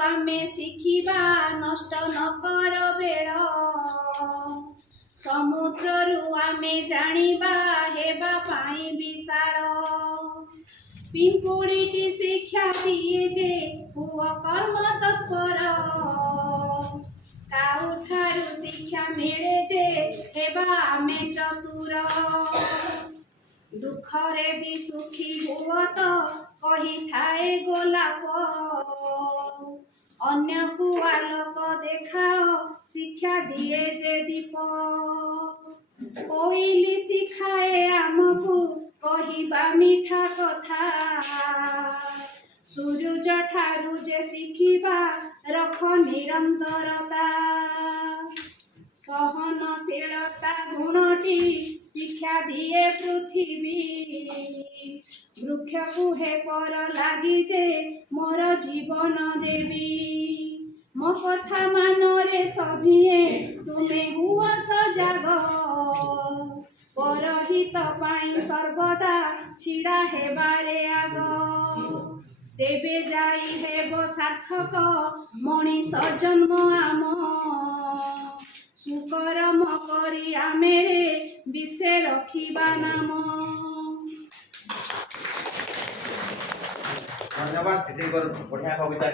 आमे शिखिबा नष्ट न कर बेल समुद्रु आमे जानिबा हेबा पाई विशाल पिंपुड़ीटी शिक्षा दिए जे पुआ कर्म तत्पर ताउठारु शिक्षा मिले जे हेबा आमे चतुर दुखरे भी सुखी हुआ तो कही थाए गोलाप अन्य को आलोक देखाओ शिक्षा दिए जे दीप कोइली शिखाए आमको कहिबा मीठा कथा सूरज ठारू जे शिखिबा रख निरंतरता सहनशीलता गुणटी शिक्षा दिए पृथ्वी वृक्ष को हे पर लगी जे मोर जीवन देवी मो कथा मानरे सभिए तुमे हुआ सजाग परहित पाई सर्वदा छिड़ा हेबारे आग तेबे जाई हेबो सार्थक मणिष जन्म आम सुकर्म करी आमे विषे रखिबा नाम। धन्यवाद दीदी बढ़िया कविता।